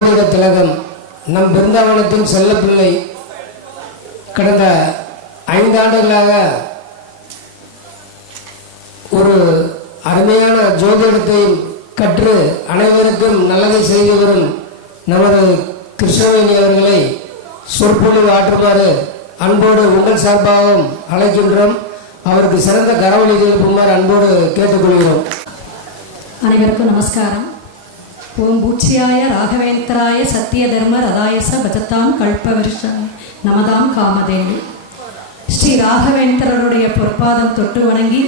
திலகம் நம் பிருந்தாவனத்தின் செல்லப்பிள்ளை கடந்த 5 ஆண்டுகளாக ஒரு அருமையான ஜோதிடத்தை கற்று அனைவருக்கும் நல்லதை செய்து வரும் நமது கிருஷ்ணவேணி அவர்களை சொற்பொழிவு ஆற்றுமாறு அன்போடு உங்கள் சார்பாகவும் அழைக்கின்றோம். அவருக்கு சிறந்த கரவொலி எழுப்புமாறு அன்போடு கேட்டுக்கொள்கிறோம். அனைவருக்கும் நமஸ்காரம். ஓம் பூச்சியாய ராகவேந்திராய சத்திய தர்ம ரதாயச பஜத்தாம் கல்பவருஷம் நமதாம் காமதேவி. ஸ்ரீ ராகவேந்திரருடைய பொற்பாதம் தொட்டு வணங்கி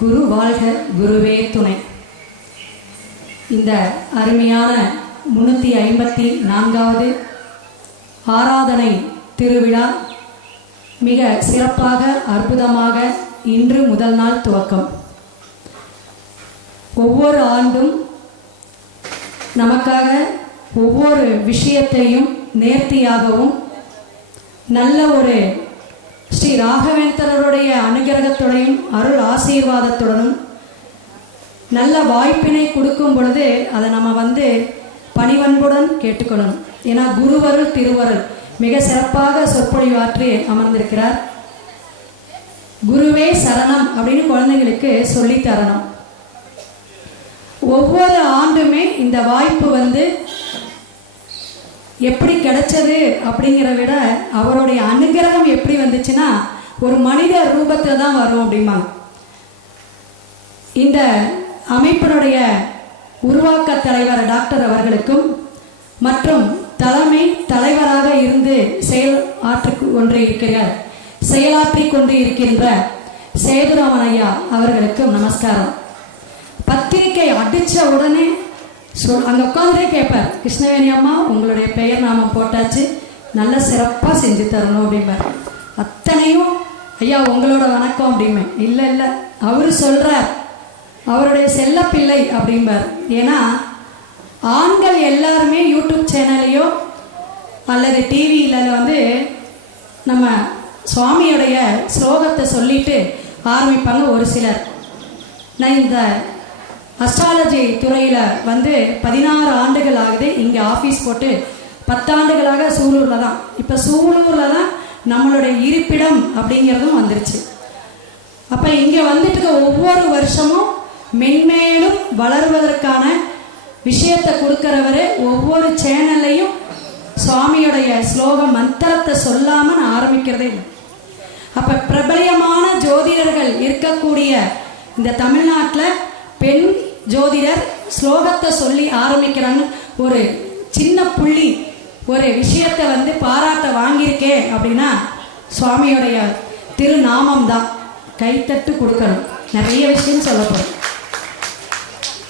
குரு வாழ்க குருவே துணை. இந்த அருமையான 354வது ஆராதனை திருவிழா மிக சிறப்பாக அற்புதமாக இன்று முதல் நாள் துவக்கம். ஒவ்வொரு ஆண்டும் நமக்காக ஒவ்வொரு விஷயத்தையும் நேர்த்தியாகவும் நல்ல ஒரு ஸ்ரீ ராகவேந்திரருடைய அனுகிரகத்துடனும் அருள் ஆசீர்வாதத்துடனும் நல்ல வாய்ப்பினை கொடுக்கும் பொழுது அதை நம்ம பணிவன்புடன் கேட்டுக்கொள்ளணும். ஏன்னா குருவருள் திருவருள் மிக சிறப்பாக சொற்பொழிவாற்றி அமர்ந்திருக்கிறார். குருவே சரணம் அப்படின்னு குழந்தைங்களுக்கு சொல்லி தரணும். ஒவ்வொரு ஆண்டுமே இந்த வாய்ப்பு எப்படி கிடைச்சது அப்படிங்கிற விட அவருடைய அனுகிரகம் எப்படி வந்துச்சுன்னா ஒரு மனித ரூபத்தில் தான் வரும் அப்படிம்பாங்க. இந்த அமைப்பினுடைய உருவாக்க தலைவர் டாக்டர் அவர்களுக்கும் மற்றும் தலைவராக இருந்து செயலாற்றி கொண்டு இருக்கின்ற சேதுராமன் ஐயா அவர்களுக்கும் நமஸ்காரம். பத்திரிக்கை அடித்த உடனே அங்கே உட்காந்துட்டே கேட்பார், கிருஷ்ணவேணி அம்மா உங்களுடைய பெயர் நாமம் போட்டாச்சு, நல்ல சிறப்பாக செஞ்சு தரணும் அப்படிம்பார். அத்தனையும் ஐயா உங்களோட வணக்கம் அப்படிமே. இல்லை இல்லை அவர் சொல்கிறார் அவருடைய செல்லப்பிள்ளை அப்படிம்பார். ஏன்னா ஆண்கள் எல்லாருமே யூடியூப் சேனல்லையோ அல்லது டிவியில் நம்ம சுவாமியுடைய ஸ்லோகத்தை சொல்லிட்டு ஆரம்பிப்பாங்க ஒரு சிலர். நான் இந்த அஸ்ட்ராலஜி துறையில் 16 ஆண்டுகள் ஆகுது. இங்கே ஆஃபீஸ் போட்டு 10 ஆண்டுகளாக சூலூரில் தான். இப்போ சூலூரில் தான் நம்மளுடைய இருப்பிடம் அப்படிங்கிறதும் வந்துருச்சு. அப்போ இங்கே ஒவ்வொரு வருஷமும் மென்மேலும் வளர்வதற்கான விஷயத்தை கொடுக்குறவர் ஒவ்வொரு சேனல்லையும் சுவாமியுடைய ஸ்லோகம் மந்திரத்தை சொல்லாமல் நான் ஆரம்பிக்கிறதே இல்லை. அப்போ பிரபலியமான ஜோதிடர்கள் இருக்கக்கூடிய இந்த தமிழ்நாட்டில் பெண் ஜோதிடர் ஸ்லோகத்தை சொல்லி ஆரம்பிக்கிறான்னு ஒரு சின்ன புள்ளி ஒரு விஷயத்தை பாராட்ட வாங்கியிருக்கேன் அப்படின்னா சுவாமியுடைய திருநாமம் தான். கைத்தட்டு கொடுக்கணும். நிறைய விஷயம் சொல்லப்படும்.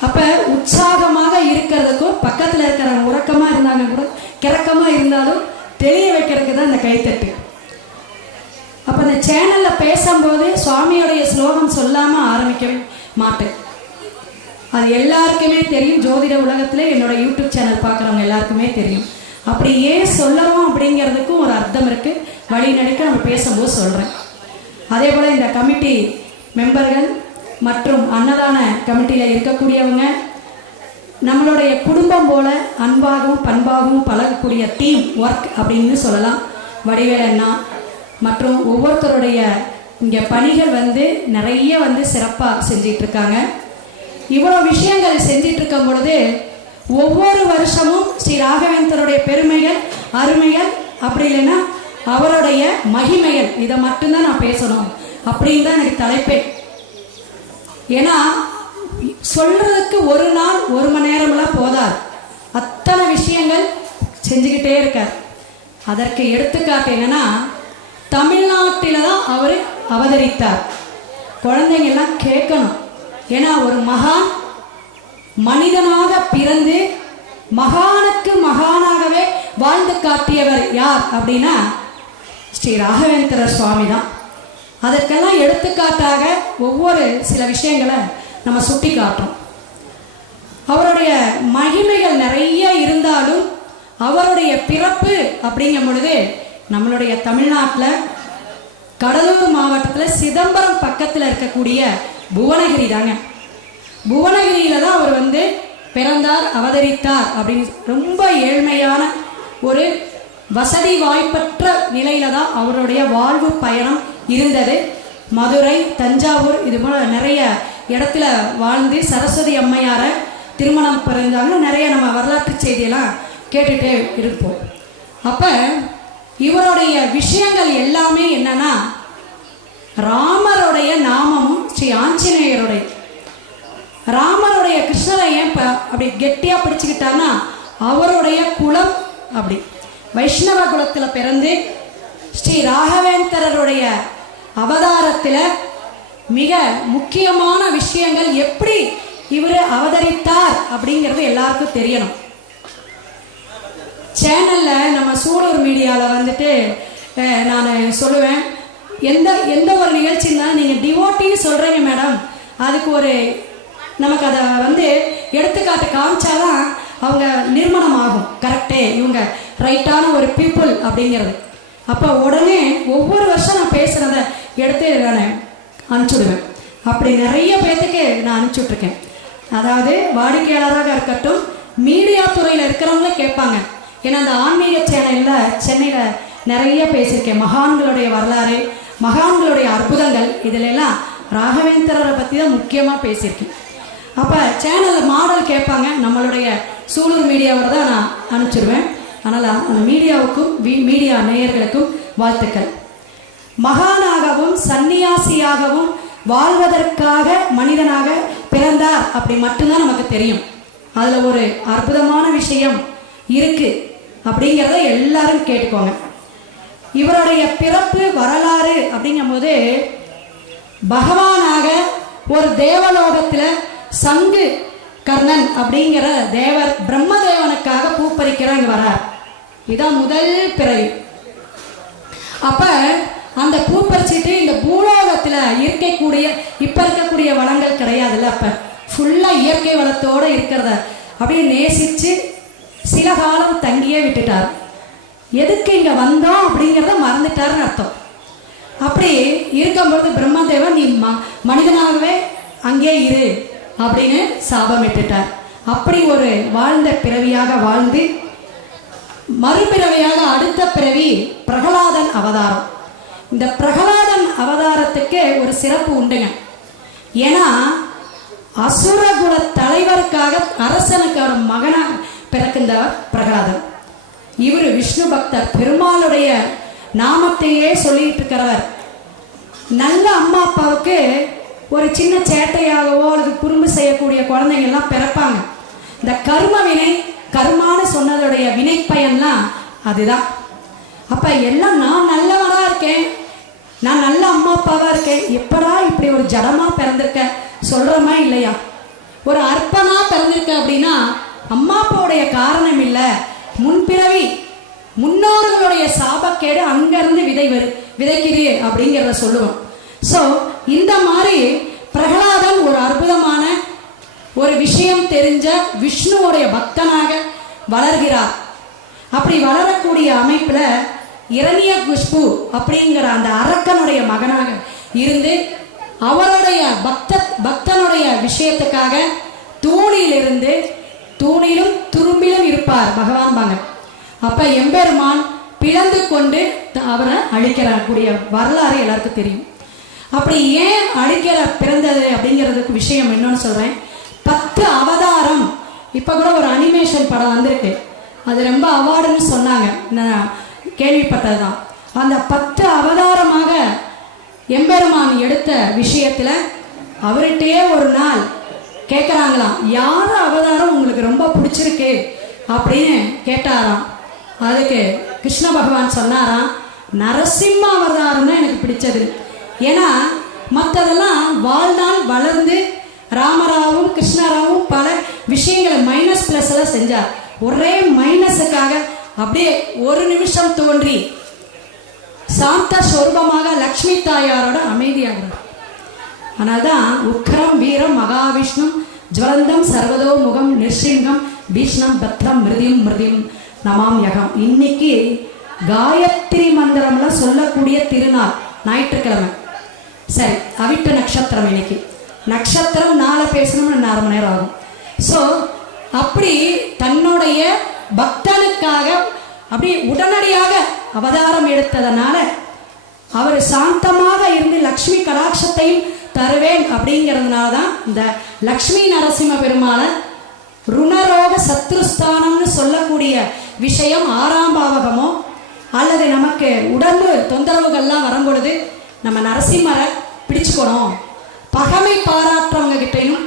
அப்போ உற்சாகமாக இருக்கிறதுக்கும் பக்கத்தில் இருக்கிறவங்க உறக்கமாக இருந்தாங்க கூட கிறக்கமாக இருந்தாலும் தெரிய வைக்கிறதுக்கு தான் இந்த கைத்தட்டு. அப்போ இந்த சேனலில் பேசும்போது சுவாமியோடைய ஸ்லோகம் சொல்லாமல் ஆரம்பிக்கவே மாட்டேன். அது எல்லாருக்குமே தெரியும். ஜோதிட உலகத்தில் என்னோட யூடியூப் சேனல் பார்க்குறவங்க எல்லாருக்குமே தெரியும். அப்படி ஏன் சொல்லணும் அப்படிங்கிறதுக்கும் ஒரு அர்த்தம் இருக்குது. வழி நடக்க நம்ம பேசும்போது சொல்கிறேன். அதே போல் இந்த கமிட்டி மெம்பர்கள் மற்றும் அன்னதான கமிட்டியில் இருக்கக்கூடியவங்க நம்மளுடைய குடும்பம் போல அன்பாகவும் பண்பாகவும் பழகக்கூடிய டீம் ஒர்க் அப்படின்னு சொல்லலாம். வடிவேல் அண்ணா மற்றும் ஒவ்வொருத்தருடைய இங்கே பணிகள் நிறைய சிறப்பாக செஞ்சிட்ருக்காங்க. இவ்வளோ விஷயங்கள் செஞ்சிட்ருக்கும் பொழுது ஒவ்வொரு வருஷமும் ஸ்ரீ ராகவேந்திரருடைய பெருமைகள் அருமைகள் அப்படி இல்லைன்னா அவருடைய மகிமைகள் இதை மட்டும்தான் நான் பேசணும் அப்படின்னு தான் எனக்கு தலைப்பே. ஏன்னா சொல்றதுக்கு ஒரு நாள் 1 மணி நேரம்லாம் போதாது. அத்தனை விஷயங்கள் செஞ்சுக்கிட்டே இருக்கார். அதற்கு எடுத்துக்காட்டு என்னன்னா தமிழ்நாட்டில் தான் அவர் அவதரித்தார். குழந்தைங்கெல்லாம் கேட்கணும். ஏன்னா ஒரு மகான் மனிதனாக பிறந்து மகானுக்கு மகானாகவே வாழ்ந்து காட்டியவர் யார் அப்படின்னா ஸ்ரீ ராகவேந்திர சுவாமி தான். அதற்கெல்லாம் எடுத்துக்காட்டாக ஒவ்வொரு சில விஷயங்களை நம்ம சுட்டி காட்டுறோம். அவருடைய மகிமைகள் நிறைய இருந்தாலும் அவருடைய பிறப்பு அப்படிங்கும் பொழுது நம்மளுடைய தமிழ்நாட்டில் கடலூர் மாவட்டத்தில் சிதம்பரம் பக்கத்தில் இருக்கக்கூடிய புவனகிரி தாங்க. புவனகிரியில் தான் அவர் பிறந்தார், அவதரித்தார் அப்படின்னு ரொம்ப ஏழ்மையான ஒரு வசதி வாய்ப்பற்ற நிலையில தான் அவருடைய வாழ்வு பயணம் இருந்தது. மதுரை, தஞ்சாவூர் இது போல நிறைய இடத்துல வாழ்ந்து சரஸ்வதி அம்மையாரை திருமணம் புரிந்தாங்க. நிறைய நம்ம வரலாற்று செய்தியெல்லாம் கேட்டுகிட்டே இருப்போம். அப்போ இவருடைய விஷயங்கள் எல்லாமே என்னன்னா, ராமருடைய நாமமும் ஸ்ரீ ஆஞ்சநேயருடைய, ராமருடைய கிருஷ்ணரை ஏன் இப்போ அப்படி கெட்டியாக பிடிச்சிக்கிட்டான்னா, அவருடைய குலம் அப்படி வைஷ்ணவ குலத்தில் பிறந்து ஸ்ரீ ராகவேந்திரருடைய அவதாரத்தில் மிக முக்கியமான விஷயங்கள் எப்படி இவர் அவதரித்தார் அப்படிங்கிறது எல்லாருக்கும் தெரியணும். சேனலில் நம்ம சூலூர் மீடியாவில் வந்துட்டு நான் சொல்லுவேன், எந்த ஒரு நிகழ்ச்சி இருந்தாலும் நீங்கள் டிவோட்டின்னு சொல்கிறீங்க மேடம், அதுக்கு ஒரு நமக்கு அதை வந்து எடுத்துக்காட்டு காமிச்சாதான் அவங்க நிர்மணம் ஆகும். கரெக்டே, இவங்க ரைட்டான ஒரு பீப்புள் அப்படிங்கிறது. அப்போ உடனே ஒவ்வொரு வருஷம் நான் பேசுகிறத எடுத்து நான் அனுப்பிச்சுடுவேன். அப்படி நிறைய பேர்த்துக்கு நான் அனுப்பிச்சுட்ருக்கேன். அதாவது வாடிக்கையாளராக இருக்கட்டும், மீடியா துறையில் இருக்கிறவங்களே கேட்பாங்க. ஏன்னா அந்த ஆன்மீக சேனலில் சென்னையில் நிறைய பேசியிருக்கேன். மகான்களுடைய வரலாறு, மகான்களுடைய அற்புதங்கள், இதிலெல்லாம் ராகவேந்திரரை பற்றி தான் முக்கியமாக பேசியிருக்கேன். அப்போ சேனலில் மாடல் கேட்பாங்க. நம்மளுடைய சூலூர் மீடியாவோட தான் நான் அனுப்பிச்சிடுவேன். அதனால் மீடியாவுக்கும் மீடியா நேயர்களுக்கும் வாழ்த்துக்கள். மகானாகவும் சன்னியாசியாகவும் வாழ்வதற்காக மனிதனாக பிறந்தார் அப்படி மட்டும்தான் நமக்கு தெரியும். அதில் ஒரு அற்புதமான விஷயம் இருக்கு அப்படிங்கிறத எல்லாரும் கேட்டுக்கோங்க. இவருடைய பிறப்பு வரலாறு அப்படிங்கும்போது, பகவானாக ஒரு தேவலோகத்தில் சங்கு கர்ணன் அப்படிங்கிற தேவர் பிரம்மதேவனுக்காக பூப்பறிக்கிறாங்க வரார். இதான் முதல் பிறவி. அப்ப அந்த பூ பறிச்சுட்டு இந்த பூலோகத்தில் இருக்கக்கூடிய இப்ப இருக்கக்கூடிய வளங்கள் கிடையாதுல்ல, அப்ப ஃபுல்லா இயற்கை வளத்தோட இருக்கிறத அப்படியே நேசிச்சு சில காலம் தங்கியே விட்டுட்டார். எதுக்கு இங்க வந்தோம் அப்படிங்கிறத மறந்துட்டாருன்னு அர்த்தம். அப்படி இருக்கும்போது பிரம்மதேவன் நீ மனிதனாகவே அங்கே இரு அப்படின்னு சாபம் விட்டுட்டார். அப்படி ஒரு வாழ்ந்த பிறவியாக வாழ்ந்து மறுபிறவியாக அடுத்த பிறவி பிரகலாதன் அவதாரம். இந்த பிரகலாதன் அவதாரத்துக்கு ஒரு சிறப்பு உண்டுங்க. ஏன்னா அசுரகுல தலைவருக்காக அரசனுக்கு ஒரு மகனாக பிறக்கின்றவர் பிரகலாதன். இவர் விஷ்ணு பக்தர், பெருமாளுடைய நாமத்தையே சொல்லிட்டு இருக்கிறவர். நல்ல அம்மா அப்பாவுக்கு ஒரு சின்ன சேட்டையாகவோ அல்லது குறும்பு செய்யக்கூடிய குழந்தைங்கள்லாம் பிறப்பாங்க. இந்த கர்ம வினை, கர்மான்னு சொன்னதுடைய வினை பயன்லாம் அதுதான். அப்போ எல்லாம் நான் நல்லவனாக இருக்கேன், நான் நல்ல அம்மா அப்பாவாக இருக்கேன், எப்படா இப்படி ஒரு ஜடமாக பிறந்திருக்க சொல்கிறோமா இல்லையா? ஒரு அற்பமாக பிறந்திருக்க அப்படின்னா அம்மா அப்பாவுடைய காரணம் இல்லை, முன்பிறவி முன்னோர்களுடைய சாபக்கேடு அங்கேருந்து விதைக்குது அப்படிங்கிறத சொல்லுவோம். ஸோ இந்த மாதிரி பிரகலாதன் ஒரு அற்புதமான ஒரு விஷயம் தெரிஞ்ச விஷ்ணுவோடைய பக்தனாக வளர்கிறார். அப்படி வளரக்கூடிய அமைப்பில் இரணியகுஷ்பு அப்படிங்கிற அந்த அரக்கனுடைய மகனாக இருந்து அவருடைய பக்தனுடைய விஷயத்துக்காக தூணிலிருந்து தூணிலும் துரும்பிலும் இருப்பார் பகவான் பாங்க. அப்போ எம்பெருமான் பிளந்து கொண்டு அவரை அழிக்கிறக்கூடிய வரலாறு எல்லாருக்கும் தெரியும். அப்படி ஏன் அழிக்கிற பிறந்தது அப்படிங்கிறதுக்கு விஷயம் என்னன்னு சொல்கிறேன். 10 அவதாரம், இப்போ கூட ஒரு அனிமேஷன் படம் வந்திருக்கு, அது ரொம்ப அவார்டுன்னு சொன்னாங்க, நான் கேள்விப்பட்டது தான். அந்த 10 அவதாரமாக எம்பெருமான் எடுத்த விஷயத்தில் அவர்கிட்டயே ஒரு நாள் கேட்குறாங்களாம், யார் அவதாரம் உங்களுக்கு ரொம்ப பிடிச்சிருக்கு அப்படின்னு கேட்டாராம். அதுக்கு கிருஷ்ண பகவான் சொன்னாராம், நரசிம்ம அவதாரம் தான் எனக்கு பிடிச்சது. ஏன்னா மற்றதெல்லாம் வாழ்நாள் வளர்ந்து ராமராவும் கிருஷ்ணராவும் பல விஷயங்களை மைனஸ் பிளஸ் எல்லாம் செஞ்சார். ஒரே மைனஸுக்காக அப்படியே ஒரு நிமிஷம் தோன்றி சாந்த ஸ்வரூபமாக லக்ஷ்மி தாயாரோட அமைதியாகிறார். அதனால்தான் உக்கரம் வீரம் மகாவிஷ்ணு ஜ்வலந்தம் சர்வதோ முகம் நிர்சிங்கம் பீஷ்ணம் பத்ரம் மிருதியும் நமாம் யகம். இன்னைக்கு காயத்ரி மந்திரம்லாம் சொல்லக்கூடிய திருநாள், ஞாயிற்றுக்கிழமை. சரி, அவிட்ட நட்சத்திரம். இன்னைக்கு நட்சத்திரம் நாளை பேசணும்னு 1/2 மணி நேரம் ஆகும். ஸோ அப்படி தன்னுடைய பக்தனுக்காக அப்படி உடனடியாக அவதாரம் எடுத்ததனால அவர் சாந்தமாக இருந்து லக்ஷ்மி கடாட்சத்தையும் தருவேன் அப்படிங்கிறதுனால தான் இந்த லக்ஷ்மி நரசிம்ம பெருமாளை ருணரோக சத்ருஸ்தானம்னு சொல்லக்கூடிய விஷயம் 6ஆம் பாவகமோ அல்லது நமக்கு உடம்பு தொந்தரவுகள்லாம் வரும் பொழுது நம்ம நரசிம்மரை பிடிச்சுக்கணும். பகமை பாராட்டுறவங்க கிட்டையும்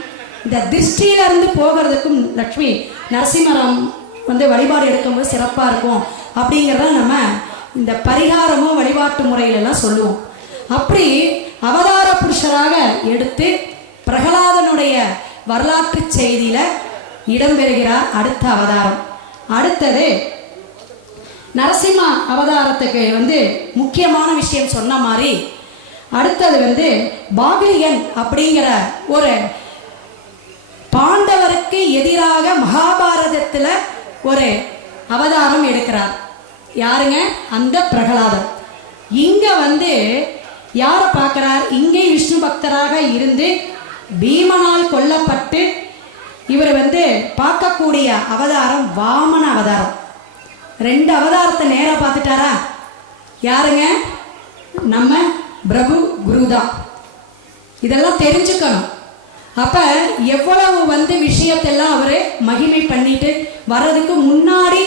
இந்த திருஷ்டியிலிருந்து போகிறதுக்கும் லக்ஷ்மி நரசிம்மரம் வழிபாடு எடுக்கும்போது சிறப்பாக இருக்கும் அப்படிங்கிறத நம்ம இந்த பரிகாரமோ வழிபாட்டு முறையிலெல்லாம் சொல்லுவோம். அப்படி அவதார புருஷராக எடுத்து பிரகலாதனுடைய வரலாற்று செய்தியில் இடம்பெறுகிறார் அடுத்த அவதாரம். அடுத்தது நரசிம்ம அவதாரத்துக்கு முக்கியமான விஷயம் சொன்ன மாதிரி அடுத்தது பாகிலியன் அப்படிங்கிற ஒரு பாண்டவருக்கு எதிராக மகாபாரதத்தில் ஒரு அவதாரம் எடுக்கிறார். யாருங்க? அந்த பிரகலாதன். இங்க யாரை பார்க்கிறார்? இங்கே விஷ்ணு பக்தராக இருந்து பீமனால் கொல்லப்பட்டு இவர் பார்க்கக்கூடிய அவதாரம் வாமன அவதாரம். 2 அவதாரத்தை நேராக பார்த்துட்டாரா? யாருங்க? நம்ம பிரபு குருதான். இதெல்லாம் தெரிஞ்சுக்கணும். அப்ப எவ்வளவு விஷயத்தெல்லாம் அவரு மகிமை பண்ணிட்டு வர்றதுக்கு முன்னாடி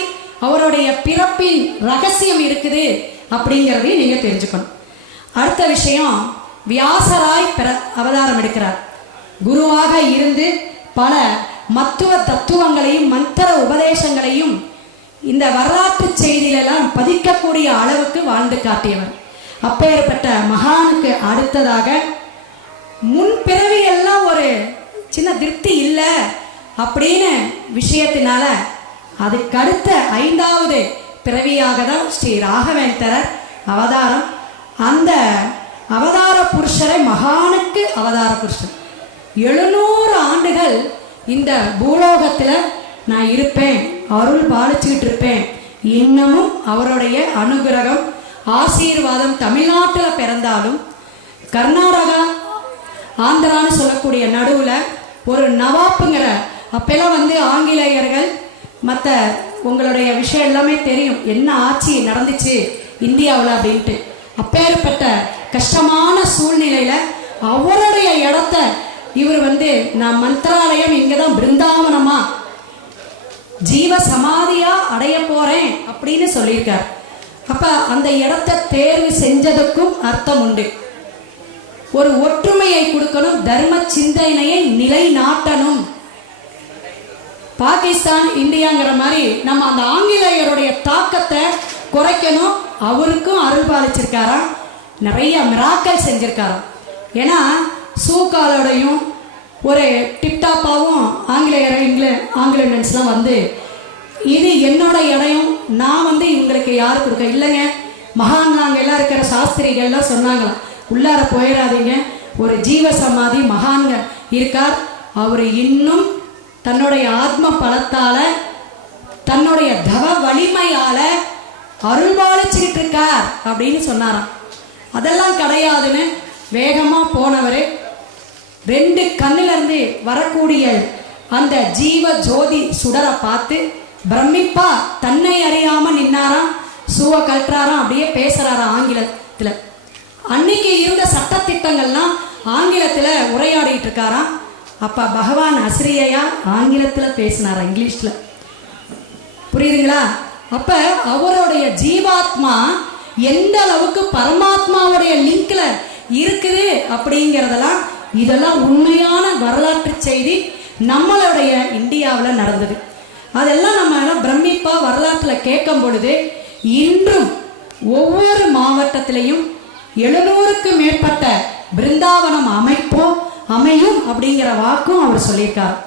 அவருடைய பிறப்பின் ரகசியம் இருக்குது அப்படிங்கிறதையும் நீங்க தெரிஞ்சுக்கணும். அடுத்த விஷயம், வியாசராய் அவதாரம் எடுக்கிறார். குருவாக இருந்து பல மத்துவ தத்துவங்களையும் மந்திர உபதேசங்களையும் இந்த வரலாற்று செய்தியிலெல்லாம் பதிக்கக்கூடிய அளவுக்கு வாழ்ந்து காட்டியவர். அப்பேற்பட்ட மகானுக்கு அடுத்ததாக முன்பிறவி எல்லாம் ஒரு சின்ன திருப்தி இல்லை அப்படின்னு விஷயத்தினால அதுக்கடுத்த 5வது பிறவியாக தான் ஸ்ரீ ராகவேந்திரர் அவதாரம். அந்த அவதார புருஷரை மகானுக்கு அவதார புருஷர் 700 ஆண்டுகள் இந்த பூலோகத்தில் நான் இருப்பேன், அருள் பாலிச்சுக்கிட்டு இருப்பேன். இன்னமும் அவருடைய அனுகிரகம் ஆசீர்வாதம் தமிழ்நாட்டில் பிறந்தாலும் கர்நாடகா ஆந்திரான்னு சொல்லக்கூடிய நடுவில் ஒரு நவாப்புங்கிற அப்பெல்லாம் ஆங்கிலேயர்கள் மற்ற உங்களுடைய விஷயம் எல்லாமே தெரியும், என்ன ஆட்சி நடந்துச்சு இந்தியாவில் அப்படின்ட்டு. அப்பேற்பட்ட கஷ்டமான சூழ்நிலையில் அவருடைய இடத்த இவர் நான் மந்திராலயம் இங்கே தான் பிருந்தாவனமா ஜீவ சமாதியா அடைய போறேன் அப்படின்னு சொல்லியிருக்கார். அப்ப அந்த இடத்தை தேர்வு செஞ்சதுக்கும் அர்த்தம் உண்டு. ஒரு ஒற்றுமையை கொடுக்கணும், தர்ம சிந்தனையை நிலைநாட்டணும். பாகிஸ்தான் இந்தியாங்கிற மாதிரி நம்ம அந்த ஆங்கிலேயருடைய தாக்கத்தை குறைக்கணும். அவருக்கும் அருள் பாலிச்சிருக்காராம், நிறைய மிராக்கல் செஞ்சிருக்காராம். ஏன்னா சூக்காலோடையும் ஒரு டிப்டாப்பாவும் ஆங்கிலேயன்ஸ்லாம் இது என்னோட இடம், நான் இவங்களுக்கு யாரு கொடுக்க இல்லைங்க. மகான் நாங்கள் எல்லாம் இருக்கிற சாஸ்திரிகள்லாம் சொன்னாங்களாம், உள்ளார போயிடாதீங்க, ஒரு ஜீவ சமாதி மகான்க இருக்கார், அவர் இன்னும் தன்னுடைய ஆத்ம பலத்தால தன்னுடைய தவ வலிமையால அருள்பாலிச்சுக்கிட்டு இருக்கார் அப்படின்னு சொன்னாராம். அதெல்லாம் கிடையாதுன்னு வேகமா போனவர் 2 கண்ணிலிருந்து வரக்கூடிய அந்த ஜீவ ஜோதி சுடரை பார்த்து பிரமிப்பா தன்னை அறியாம நின்னாராம், சூவ கல்றாராம், அப்படியே பேசுறாராம் ஆங்கிலத்தில். அன்னைக்கு இருந்த சட்டத்திட்டங்கள்லாம் ஆங்கிலத்தில் உரையாடிட்டு இருக்காராம். அப்ப பகவான் அசிரியையா ஆங்கிலத்தில் பேசினாரா, இங்கிலீஷ்ல. புரியுதுங்களா? அப்ப அவருடைய ஜீவாத்மா எந்த அளவுக்கு பரமாத்மாவுடைய லிங்க்ல இருக்குது அப்படிங்கிறதெல்லாம் இதெல்லாம் உண்மையான வரலாற்று செய்தி நம்மளுடைய இந்தியாவில் நடந்தது. அதெல்லாம் நம்ம பிரமிப்பா வரலாற்றில் கேட்கும் பொழுது இன்றும் ஒவ்வொரு மாவட்டத்திலையும் 700க்கும் மேற்பட்ட பிருந்தாவனம் அமையும் அப்படிங்கிற வாக்கும் அவர் சொல்லியிருக்கார்.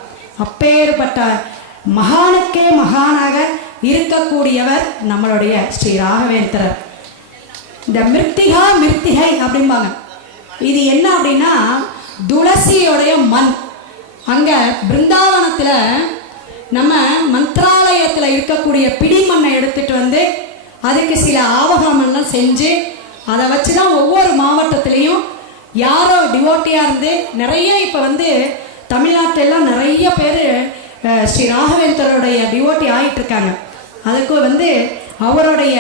அப்பேற்பட்ட மகானுக்கே மகானாக இருக்கக்கூடியவர் நம்மளுடைய ஸ்ரீ ராகவேந்திரர். இந்த மிருத்திகை அப்படிம்பாங்க. இது என்ன அப்படின்னா துளசியோடைய மண். அங்க பிருந்தாவனத்தில் நம்ம மந்திராலயத்தில் இருக்கக்கூடிய பிடிமண்ணை எடுத்துட்டு அதுக்கு சில ஆவகாமெல்லாம் செஞ்சு அதை வச்சு தான் ஒவ்வொரு மாவட்டத்திலையும் யாரோ டிவோட்டியாக இருந்து நிறைய இப்போ தமிழ்நாட்டிலெல்லாம் நிறைய பேர் ஸ்ரீ ராகவேந்தருடைய டிவோட்டி ஆகிட்டு இருக்காங்க. அதுக்கு வந்து அவருடைய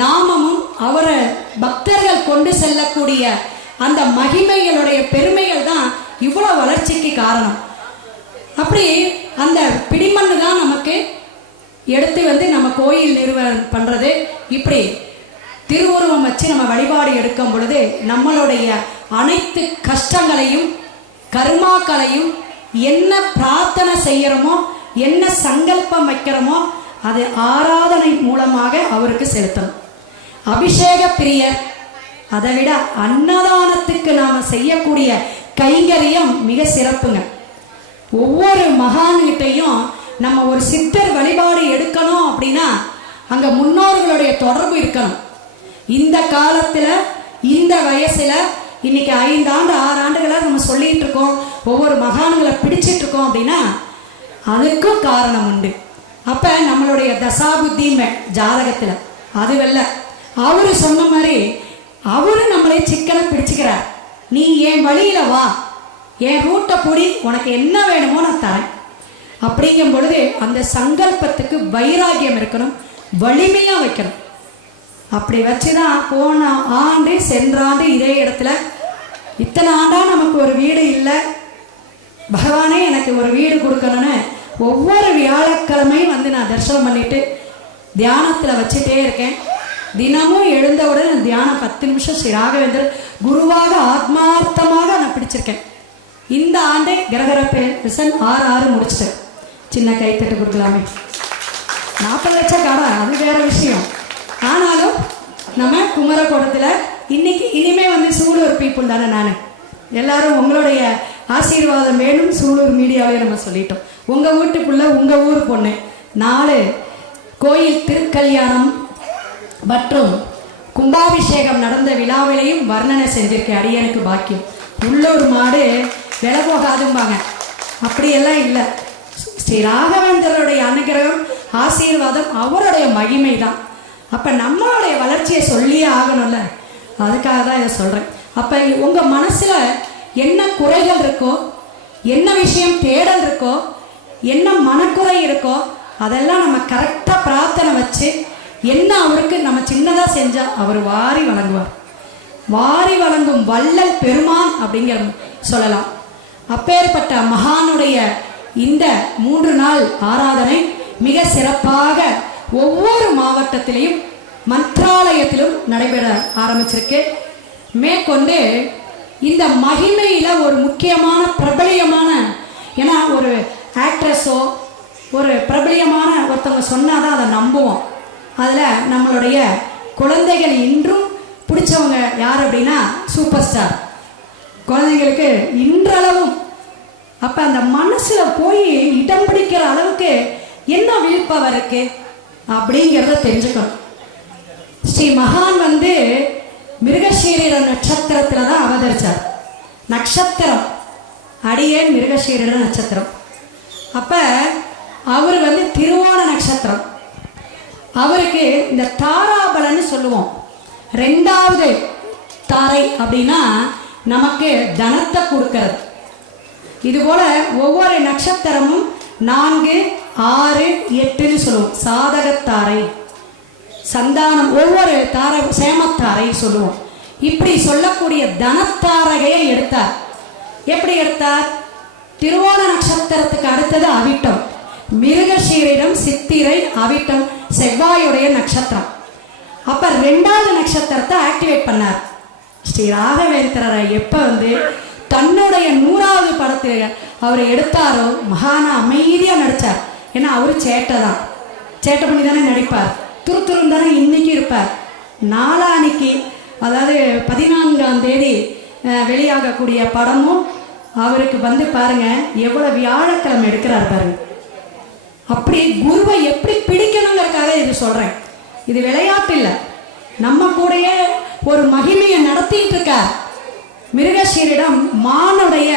நாமமும் அவரை பக்தர்கள் கொண்டு செல்லக்கூடிய அந்த மகிமைகளுடைய பெருமைகள் தான் இவ்வளோ வளர்ச்சிக்கு காரணம். அப்படி அந்த பிடிமண்ணு தான் நமக்கு எடுத்து வந்து நம்ம கோயில் நிறுவனம் பண்ணுறது. இப்படி திருவுருவம் வச்சு நம்ம வழிபாடு எடுக்கும் பொழுது நம்மளுடைய அனைத்து கஷ்டங்களையும் கர்மாக்களையும் என்ன பிரார்த்தனை செய்கிறோமோ என்ன சங்கல்பம் வைக்கிறோமோ அது ஆராதனை மூலமாக அவருக்கு செலுத்தணும். அபிஷேக பிரியர், அதை விட அன்னதானத்துக்கு நாம் செய்யக்கூடிய கைங்கரியம் மிக சிறப்புங்க. ஒவ்வொரு மகான்கிட்டையும் நம்ம ஒரு சித்தர் வழிபாடு எடுக்கணும் அப்படின்னா அங்கே முன்னோர்களுடைய தொடர்பு இருக்கணும். இந்த காலத்தில் இந்த வயசில் இன்னைக்கு 5 ஆண்டு 6 ஆண்டுகளாக நம்ம சொல்லிட்டு இருக்கோம், ஒவ்வொரு மகான்களை பிடிச்சிட்டு இருக்கோம் அப்படின்னா அதுக்கும் காரணம் உண்டு. அப்போ நம்மளுடைய தசாபுத்தி ஜாதகத்தில் அதுவல்ல, அவரு சொன்ன மாதிரி அவரு நம்மளை சிக்கனை பிடிச்சுக்கிறார். நீ என் வழியில வா, என் ரூட்டை பொடி, உனக்கு என்ன வேணுமோ நான் தரேன் அப்படிங்கும் பொழுது அந்த சங்கல்பத்துக்கு வைராகியம் இருக்கணும், வலிமையாக வைக்கணும். அப்படி வச்சுதான் போன ஆண்டு சென்றாண்டு இதே இடத்துல இத்தனை ஆண்டா நமக்கு ஒரு வீடு இல்லை, பகவானே எனக்கு ஒரு வீடு கொடுக்கணும்னு ஒவ்வொரு வியாழக்கிழமையும் வந்து நான் தரிசனம் பண்ணிட்டு தியானத்தில் வச்சுட்டே இருக்கேன். தினமும் எழுந்தவுடன் தியானம் 10 நிமிஷம் ஸ்ரீ ராகவேந்தர் குருவாக ஆத்மார்த்தமாக நான் பிடிச்சிருக்கேன். இந்த ஆண்டு கிரகர பெருசன் 6 முடிச்சிட்டேன். சின்ன கைத்தட்டு கொடுக்கலாமே. 40 லட்சம் கடை அது வேற விஷயம். ஆனாலும் நம்ம குமரகோடத்தில் இன்னைக்கு இனிமே வந்து சூலூர் பீப்புள் தானே. நான் எல்லாரும் உங்களுடைய ஆசீர்வாதம் வேணும். சூலூர் மீடியாவே நம்ம சொல்லிட்டோம். உங்கள் வீட்டுக்குள்ள உங்கள் ஊர் பொண்ணு 4 கோயில் திருக்கல்யாணம் மற்றும் கும்பாபிஷேகம் நடந்த விழாவிலையும் வர்ணனை செஞ்சிருக்கேன். அடியனுக்கு பாக்கியம். உள்ளூர் மாடு விலை போகாதும்பாங்க, அப்படியெல்லாம் இல்லை. ஸ்ரீ ராகவேந்தருடைய அனுகிரகம் ஆசீர்வாதம் அவருடைய மகிமை தான். அப்போ நம்மளுடைய வளர்ச்சியை சொல்லியே ஆகணும்ல, அதுக்காக தான் இதை சொல்கிறேன். அப்போ உங்கள் மனசில் என்ன குறைகள் இருக்கோ, என்ன விஷயம் தேடல் இருக்கோ, என்ன மனக்குறை இருக்கோ அதெல்லாம் நம்ம கரெக்டாக பிரார்த்தனை வச்சு என்ன அவருக்கு நம்ம சின்னதாக செஞ்சால் அவர் வாரி வழங்குவார். வாரி வழங்கும் வள்ளல் பெருமான் அப்படிங்கிற சொல்லலாம். அப்பேற்பட்ட மகானுடைய இந்த 3 நாள் ஆராதனை மிக சிறப்பாக ஒவ்வொரு மாவட்டத்திலையும் மந்த்ராலயத்திலும் நடைபெற ஆரம்பிச்சிருக்கு. மேற்கொண்டு இந்த மகிமையில் ஒரு முக்கியமான பிரபலியமான, ஏன்னா ஒரு ஆக்ட்ரஸோ ஒரு பிரபலியமான ஒருத்தவங்க சொன்னால் தான் அதை நம்புவோம். அதில் நம்மளுடைய குழந்தைகள் இன்றும் பிடிச்சவங்க யார் அப்படின்னா சூப்பர் ஸ்டார் குழந்தைங்களுக்கு இன்றளவும். அப்போ அந்த மனசில் போய் இடம் பிடிக்கிற அளவுக்கு என்ன விழிப்பவர் இருக்கு அப்படிங்கிறத தெரிஞ்சுக்கணும். ஸ்ரீ மகான் வந்து மிருகசீரிட நட்சத்திரத்தில் தான் அவதரித்தார். நட்சத்திரம் அடியேன் மிருகசீரிட நட்சத்திரம். அப்போ அவர் வந்து திருவோண நட்சத்திரம். அவருக்கு இந்த தாராபலன்னு சொல்லுவோம். 2வது தாரை அப்படின்னா நமக்கு தனத்தை கொடுக்கறது. இதுபோல் ஒவ்வொரு நட்சத்திரமும் 4, 6, 8ன்னு சொல்லுவோம். சாதகத்தாரை, சந்தானம், ஒவ்வொரு தாரை சேமத்தாரை சொல்லுவோம். இப்படி சொல்லக்கூடிய தனத்தாரகையை எடுத்தார். எப்படி எடுத்தார்? திருவோண நட்சத்திரத்துக்கு அடுத்தது அவிட்டம், மிருகசீரிடம், சித்திரை, அவிட்டம் செவ்வாயுடைய நட்சத்திரம். அப்போ 2வது நட்சத்திரத்தை ஆக்டிவேட் பண்ணார். ஸ்ரீ ராகவேந்திரரை எப்போ வந்து தன்னுடைய 100வது படத்தில் அவர் எடுத்தாரோ மகான அமைதியாக நடித்தார். ஏன்னா அவர் சேட்டை தான், சேட்டை பண்ணி தானே நடிப்பார், துருத்துரும் தானே இன்னைக்கு இருப்பார். நாளானிக்கு அதாவது 14ஆம் தேதி வெளியாகக்கூடிய படமும் அவருக்கு வந்து பாருங்க எவ்வளோ வியாழக்கிழமை எடுக்கிறார் பாருங்க. அப்படி குருவை எப்படி பிடிக்கணுங்கிறதுக்காக இது சொல்கிறேன். இது விளையாட்டு இல்லை, நம்ம கூடயே ஒரு மகிமையை நடத்திட்டு இருக்கார். மிருகசீரிடம் மானுடைய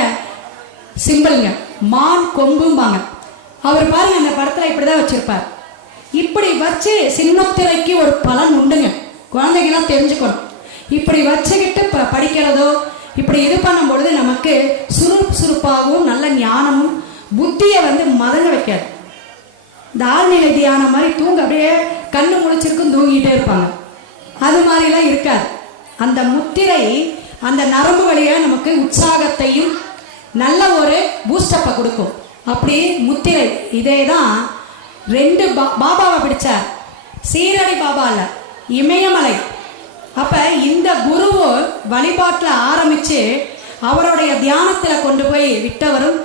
சிம்பிள்ங்க, மான் கொம்பும்பாங்க. அவர் பாருங்க அந்த படத்தில் இப்படி தான் வச்சிருப்பார். இப்படி வச்சு சின்னத்திரைக்கு ஒரு பலன் உண்டுங்க, குழந்தைங்களாம் தெரிஞ்சுக்கணும். இப்படி வச்சுக்கிட்டு படிக்கிறதோ இப்படி இது பண்ணும் பொழுது நமக்கு சுறுசுறுப்பாகவும் நல்ல ஞானமும் புத்தியை வந்து மதங்க வைக்காது. இந்த ஆழ்நிலை தியானம் மாதிரி தூங்க அப்படியே கண்ணு முழிச்சிருக்கும் தூங்கிட்டே இருப்பாங்க. அது மாதிரிலாம் இருக்காது. அந்த முத்திரை அந்த நரம்பு வழியாக நமக்கு உற்சாகத்தையும் நல்ல ஒரு பூஸ்டப்பை கொடுக்கும். அப்படி முத்திரை இதே தான் 2 பாபாவை பிடிச்சார். சீரடி பாபா இல்லை, இமயமலை. அப்போ இந்த குருவு வழிபாட்டில் ஆரம்பித்து அவருடைய தியானத்தில் கொண்டு போய் விட்டவரும்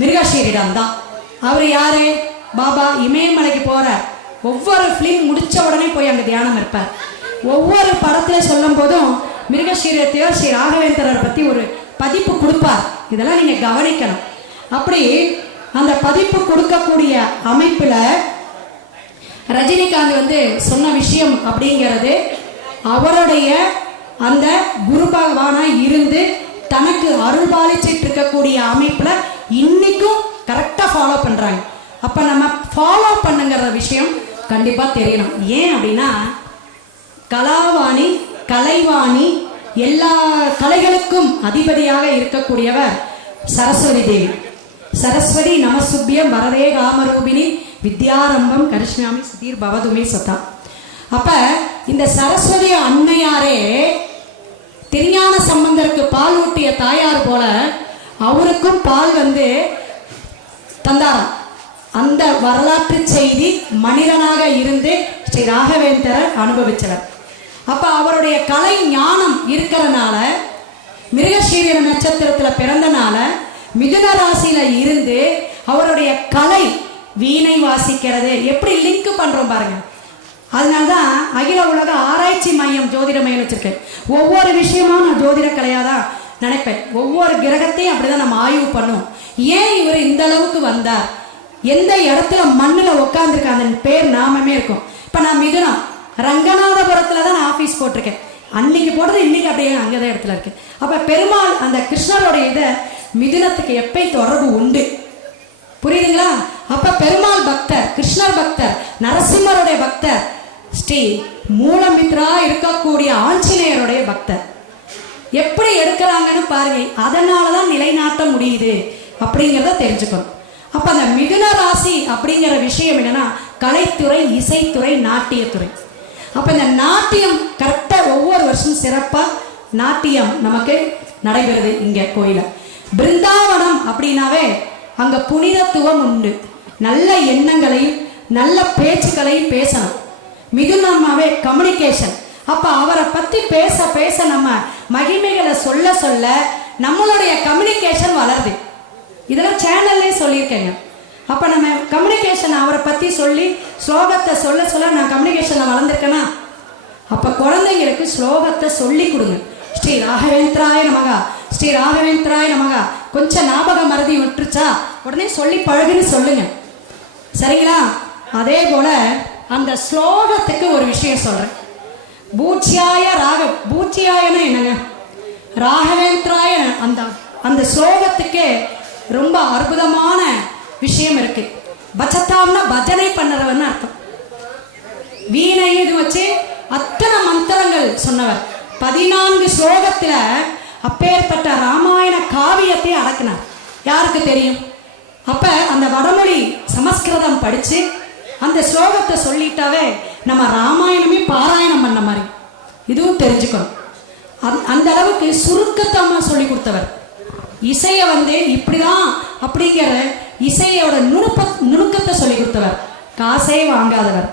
மிருகஷீரிடம் தான். அவர் யாரு? பாபா இமயமலைக்கு போகிறார். ஒவ்வொரு ஃபிலிம் முடித்த உடனே போய் அங்கே தியானம் இருப்பார். ஒவ்வொரு படத்தில் சொல்லும் போதும் மிருகஷீரத்தையோ ஸ்ரீ ராகவேந்திரரை பற்றி ஒரு பதிப்பு கொடுப்பார். இதெல்லாம் நீங்கள் கவனிக்கணும். அப்படி அந்த பதிப்பு கொடுக்கக்கூடிய அமைப்பில் ரஜினிகாந்த் வந்து சொன்ன விஷயம் அப்படிங்கிறது அவருடைய அந்த குரு பகவானாக இருந்து தனக்கு அருள் பாலிச்சிட்டு இருக்கக்கூடிய அமைப்பில் இன்னைக்கும் கரெக்டாக ஃபாலோ பண்ணுறாங்க. அப்போ நம்ம ஃபாலோ பண்ணுங்கிற விஷயம் கண்டிப்பாக தெரியணும். ஏன் அப்படின்னா கலாவாணி கலைவாணி எல்லா கலைகளுக்கும் அதிபதியாக இருக்கக்கூடியவர் சரஸ்வதி தேவி. சரஸ்வதி நமசுபியம் வரதே காமரூபிணி வித்யாரம்பம் கரிஷ்யாமி சுதீர் பவதுமே சதா. அப்ப இந்த சரஸ்வதி அன்னையாரே திருஞான சம்பந்தருக்கு பால் ஊட்டிய தாயார் போல அவருக்கும் பால் வந்து தந்தாராம். அந்த வரலாற்று செய்தி மனிதனாக இருந்து ஸ்ரீ ராகவேந்தரர் அனுபவிச்சவர். அப்ப அவருடைய கலை ஞானம் இருக்கிறனால மிருகஷீர நட்சத்திரத்தில் பிறந்தனால மிதுன ராசியில இருந்து அவருடைய கலை வீணை வாசிக்கிறது எப்படி லிங்க் பண்றோம் பாருங்க. அதனால்தான் அகில உலக ஆராய்ச்சி மையம் ஜோதிட மையம் வச்சிருக்கேன். ஒவ்வொரு விஷயமும் நான் ஜோதிட கலையாதான் நினைப்பேன். ஒவ்வொரு கிரகத்தையும் அப்படிதான் நம்ம ஆய்வு பண்ணுவோம். ஏன் இவர் இந்த அளவுக்கு வந்தார், எந்த இடத்துல மண்ணில் உட்காந்துருக்க அந்த பேர் நாமமே இருக்கும். இப்போ நான் மிதுனம் ரங்கநாதபுரத்தில் தான் நான் ஆஃபீஸ் போட்டிருக்கேன். அன்னைக்கு போடுறது இன்னைக்கு அப்படியே அங்கே தான் இடத்துல இருக்கு. அப்போ பெருமாள் அந்த கிருஷ்ணருடைய இதை மிதுனத்துக்கு எப்போ தொடர்பு உண்டு, புரியுதுங்களா? அப்ப பெருமாள் பக்தர், கிருஷ்ணர் பக்தர், நரசிம்மருடைய பக்தர், ஸ்ரீ மூலமித்ரா இருக்கக்கூடிய ஆஞ்சநேயருடைய பக்தர். எப்படி எடுக்கிறாங்கன்னு பாருங்க. அதனாலதான் நிலைநாட்ட முடியுது அப்படிங்கிறத தெரிஞ்சுக்கணும். அப்ப அந்த மிதுன ராசி அப்படிங்கிற விஷயம் என்னன்னா கலைத்துறை, இசைத்துறை, நாட்டியத்துறை. அப்ப இந்த நாட்டியம் கரெக்டா ஒவ்வொரு வருஷமும் சிறப்பா நாட்டியம் நமக்கு நடைபெறுது இங்க கோயில. பிருந்தாவனம் அப்படின்னாவே அங்க புனிதத்துவம் உண்டு. நல்ல எண்ணங்களையும் நல்ல பேச்சுக்களையும் பேசணும். மிதுனமாவே கம்யூனிகேஷன். அப்ப அவரை பத்தி பேச பேச நம்ம மகிமைகளை சொல்ல சொல்ல நம்மளுடைய கம்யூனிகேஷன் வளருது. இதெல்லாம் சேனல்லே சொல்லியிருக்கேங்க. அப்ப நம்ம கம்யூனிகேஷன் அவரை பத்தி சொல்லி ஸ்லோகத்தை சொல்ல சொல்ல நான் கம்யூனிகேஷன்ல வளர்ந்துருக்கேனா? அப்ப குழந்தைங்களுக்கு ஸ்லோகத்தை சொல்லி கொடுங்க. ஸ்ரீ ராகவேந்திராய நமகா, ஸ்ரீ ராகவேந்திராய நமகா. கொஞ்சம் ஞாபக மறதி விட்டுருச்சா உடனே சொல்லி பழகுன்னு சொல்லுங்க, சரிங்களா? அதே போல அந்த ஸ்லோகத்துக்கு ஒரு விஷயம் சொல்றேன். பூச்சியாய ராக, பூச்சியாயனா என்னங்க? ராகவேந்திராய. அந்த அந்த ஸ்லோகத்துக்கே ரொம்ப அற்புதமான விஷயம் இருக்கு. பச்சத்தாம்னா பஜனை பண்ணுறவன்னு அர்த்தம். வீணை இது வச்சு அத்தனை மந்திரங்கள் சொன்னவர். 14 ஸ்லோகத்துல அப்பேற்பட்ட ராமாயண காவியத்தை அடக்கினார். யாருக்கு தெரியும்? அப்ப அந்த வடமொழி சமஸ்கிருதம் படிச்சு அந்த ஸ்லோகத்தை சொல்லிட்டாவே நம்ம ராமாயணமே பாராயணம் பண்ண மாதிரி. இதுவும் தெரிஞ்சுக்கணும். அந்த அளவுக்கு சுருக்கத்தமா சொல்லி கொடுத்தவர். இசையை வந்து இப்படிதான் அப்படிங்கிற இசையோட நுணுக்கத்தை சொல்லி கொடுத்தவர். காசே வாங்காதவர்.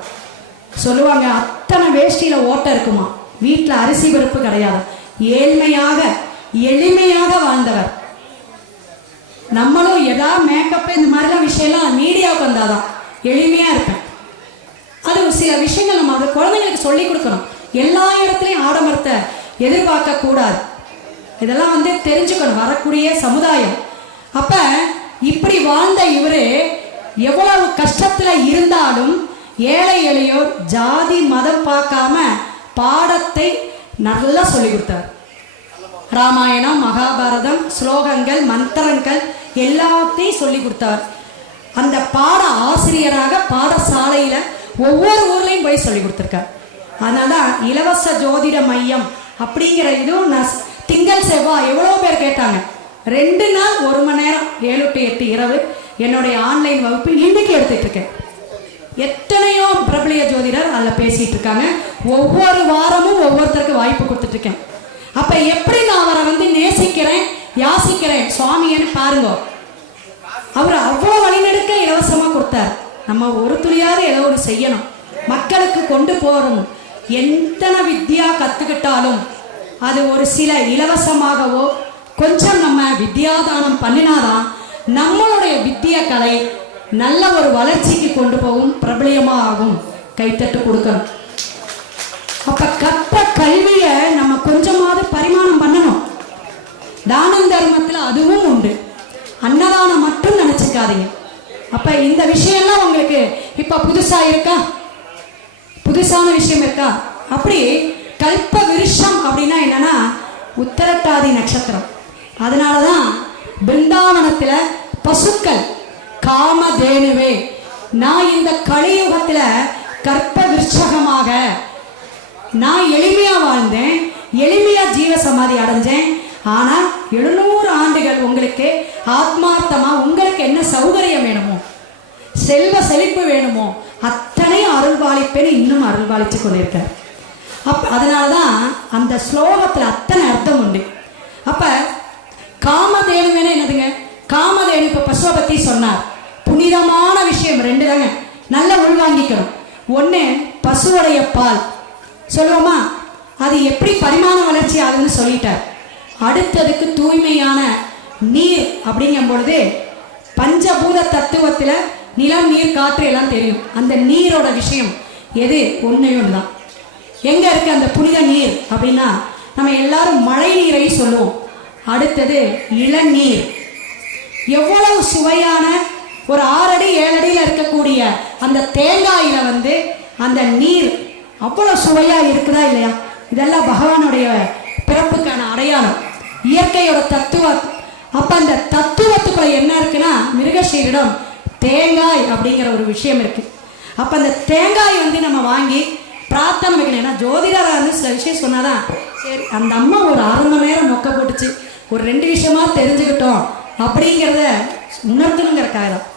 சொல்லுவாங்க அத்தனை வேஷ்டியில ஓட்ட இருக்குமா, வீட்டில் அரிசி பருப்பு கிடையாது. ஏழ்மையாக எளிமையாக வாழ்ந்தவர். நம்மளும் ஏதாவது மேக்கப் இந்த மாதிரிலாம் விஷயம்லாம் மீடியாவுக்கு வந்தாதான் எளிமையா இருப்பேன். அது சில விஷயங்கள் நம்ம அது குழந்தைங்களுக்கு சொல்லி கொடுக்கணும். எல்லா இடத்துலையும் ஆடம்பரத்தை எதிர்பார்க்க கூடாது. இதெல்லாம் வந்து தெரிஞ்சுக்கணும் வரக்கூடிய சமுதாயம். அப்ப இப்படி வாழ்ந்த இவரு எவ்வளவு கஷ்டத்துல இருந்தாலும் ஏழை எளியோர் ஜாதி மதம் பார்க்காம பாடத்தை நல்லா சொல்லி கொடுத்தார். ராமாயணம், மகாபாரதம், ஸ்லோகங்கள், மந்திரங்கள் எல்லாத்தையும் சொல்லி கொடுத்தார். அந்த பாட ஆசிரியராக பாடசாலையில ஒவ்வொரு ஊர்லையும் போய் சொல்லி கொடுத்துருக்கார். அதனால இலவச ஜோதிட மையம் அப்படிங்கிற இதுவும் திங்கள் செவ்வாய் எவ்வளோ பேர் கேட்டாங்க. 2 நாள் 1 மணி நேரம் 7 to 8 இரவு என்னுடைய ஆன்லைன் வகுப்பு இன்னைக்கு எடுத்துட்டு இருக்கேன். எத்தனையோ பிரபலிய ஜோதிடர் அதில் பேசிட்டு இருக்காங்க. ஒவ்வொரு வாரமும் ஒவ்வொருத்தருக்கு வாய்ப்பு கொடுத்துட்டு இருக்கேன். அப்ப எப்படி நான் அவரை வந்து நேசிக்கிறேன், யாசிக்கிறேன் சுவாமின்னு பாருங்க. அவர் அவ்வளோ வழிநெடுக்க இலவசமா கொடுத்தார். நம்ம ஒரு துளியாவது ஏதோ ஒரு செய்யணும், மக்களுக்கு கொண்டு போகணும். எத்தனை வித்யா கத்துக்கிட்டாலும் அது ஒரு சில இலவசமாகவோ கொஞ்சம் நம்ம வித்யாதானம் பண்ணினாதான் நம்மளுடைய வித்தியா கலை நல்ல ஒரு வளர்ச்சிக்கு கொண்டு போகும், பிரபலியமா ஆகும். கைத்தட்டு கொடுக்கணும். அப்ப கற்ற கல்விய நம்ம கொஞ்சமாவது பரிமாணம் பண்ணணும். தானம் தர்மத்துல அதுவும் உண்டு. அன்னதானம் மட்டும் நினைச்சுக்காதீங்க. அப்ப இந்த விஷயம்லாம் உங்களுக்கு இப்ப புதுசா இருக்கா? புதுசான விஷயம் இருக்கா? அப்படி கல்ப விருஷம் அப்படின்னா என்னன்னா உத்தரட்டாதி நட்சத்திரம். அதனாலதான் பிருந்தாவனத்துல பசுக்கள் காமதேனுவே நான் இந்த கலியுகத்துல கற்ப விருட்சகமாக நான் எளிமையா வாழ்ந்தேன், எளிமையா ஜீவ சமாதி அடைஞ்சேன். ஆனா 700 ஆண்டுகள் உங்களுக்கு ஆத்மார்த்தமா உங்களுக்கு என்ன சௌகரியம் வேணுமோ, செல்வ செழிப்பு வேணுமோ, அத்தனை அருள்பாலிப்பேன் இன்னும் அருள்பாலிச்சு கொண்டிருக்கார். அதனாலதான் அந்த ஸ்லோகத்துல அத்தனை அர்த்தம் உண்டு. அப்ப காமதேனுவேனா என்னதுங்க? காமதேனு இப்ப பசுவை பத்தி சொன்னார். புனிதமான விஷயம் 2 தாங்க, நல்லா உள்வாங்கிக்கணும். 1 பசுவுடைய பால் சொல்லுவோமா, அது எப்படி பரிமாண வளர்ச்சி ஆகுதுன்னு சொல்லிட்டார். அடுத்ததுக்கு தூய்மையான நீர் அப்படிங்கும் பொழுது பஞ்சபூத தத்துவத்துல நிலம், நீர், காற்று எல்லாம் தெரியும். அந்த நீரோட விஷயம் எது? ஒண்ணே ஒண்ணுதான். எங்க இருக்கு அந்த புனித நீர் அப்படின்னா நம்ம எல்லாரும் மழை நீரை சொல்லுவோம். அடுத்தது இளநீர். எவ்வளவு சுவையான ஒரு 6 அடி 7 அடியில் இருக்கக்கூடிய அந்த தேங்காயில வந்து அந்த நீர் அவ்வளவு சுவையா இருக்குதா இல்லையா? இதெல்லாம் பகவானுடைய பிறப்புக்கான அடையாளம், இயற்கையோட தத்துவம். அப்ப அந்த தத்துவத்துக்குள்ள என்ன இருக்குன்னா மிருகசீரிடம் தேங்காய் அப்படிங்கிற ஒரு விஷயம் இருக்கு. அப்ப அந்த தேங்காய் வந்து நம்ம வாங்கி பிரார்த்தனை வைக்கணும். ஏன்னா ஜோதிடராக வந்து சில விஷயம் சொன்னாதான் சரி அந்த அம்மா ஒரு 1/2 மணி நேரம் மொக்க போட்டுச்சு, ஒரு 2 விஷயமா தெரிஞ்சுக்கிட்டோம் அப்படிங்கிறத உணர்த்தணுங்கிறக்காக தான்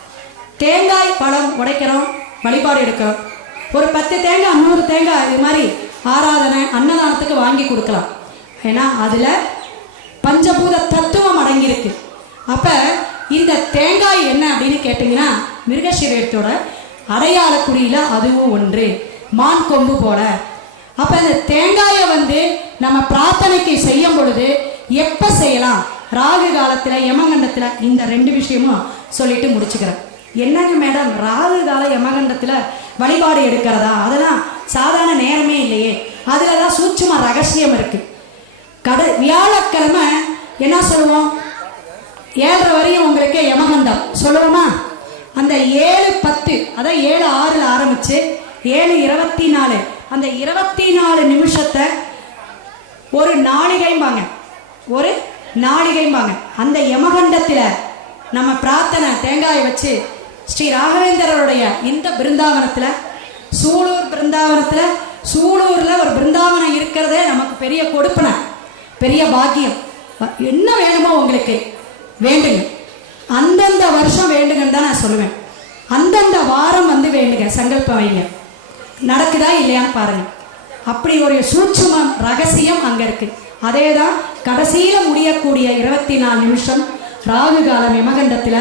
தேங்காய் பழம் உடைக்கிறோம், வழிபாடு எடுக்கிறோம். ஒரு 10 தேங்காய் 100 தேங்காய் இது மாதிரி ஆராதனை அன்னதானத்துக்கு வாங்கி கொடுக்கலாம். ஏன்னா அதுல பஞ்சபூத தத்துவம் அடங்கியிருக்கு. அப்ப இந்த தேங்காய் என்ன அப்படின்னு கேட்டீங்கன்னா மிருகசீரத்தோட அடையாள குறியில அதுவும் ஒன்று, மான் கொம்பு போல. அப்ப இந்த தேங்காயை வந்து நம்ம பிரார்த்தனைக்கு செய்யும் பொழுது எப்ப செய்யலாம்? ராகு காலத்துல, யமகண்டத்துல. இந்த 2 விஷயமும் சொல்லிட்டு முடிச்சுக்கிறேன். என்னங்க மேடம் ராகு கால யமகண்டத்துல வழிபாடு எடுக்கிறதா? அதெல்லாம் சாதாரண நேரமே இல்லையே. அதுலதான் சூட்சும ரகசியம் இருக்கு. வியாழக்கிழமை என்ன சொல்லுவோம்? 7:30 வரையும் உங்களுக்கு யமகண்டம் சொல்லுவோமா? அந்த 7:10 அதான் 7:06 ஆரம்பிச்சு 7:24 அந்த 24 நிமிஷத்தை ஒரு நாளிகைம்பாங்க, ஒரு நாளிகைம்பாங்க. அந்த யமகண்டத்துல நம்ம பிரார்த்தனை தேங்காயை வச்சு ஸ்ரீ ராகவேந்திரருடைய இந்த பிருந்தாவனத்துல, சூலூர் பிருந்தாவனத்துல, சூலூர்ல ஒரு பிருந்தாவனம் இருக்கிறதே நமக்கு பெரிய கொடுப்பனை, பெரிய பாக்கியம். என்ன வேணுமோ உங்களுக்கு வேண்டுங்க, அந்தந்த வருஷம் வேண்டுங்கன்னு தான் நான் சொல்லுவேன். அந்தந்த வாரம் வந்து வேண்டுங்க, சங்கல்பம் வைங்க, நடக்குதா இல்லையான்னு பாருங்க. அப்படி ஒரு சூட்சுமம் ரகசியம் அங்க இருக்கு. அதே தான் கடைசியில முடியக்கூடிய 24 நிமிஷம் ராகு காலம் யமகண்டத்துல.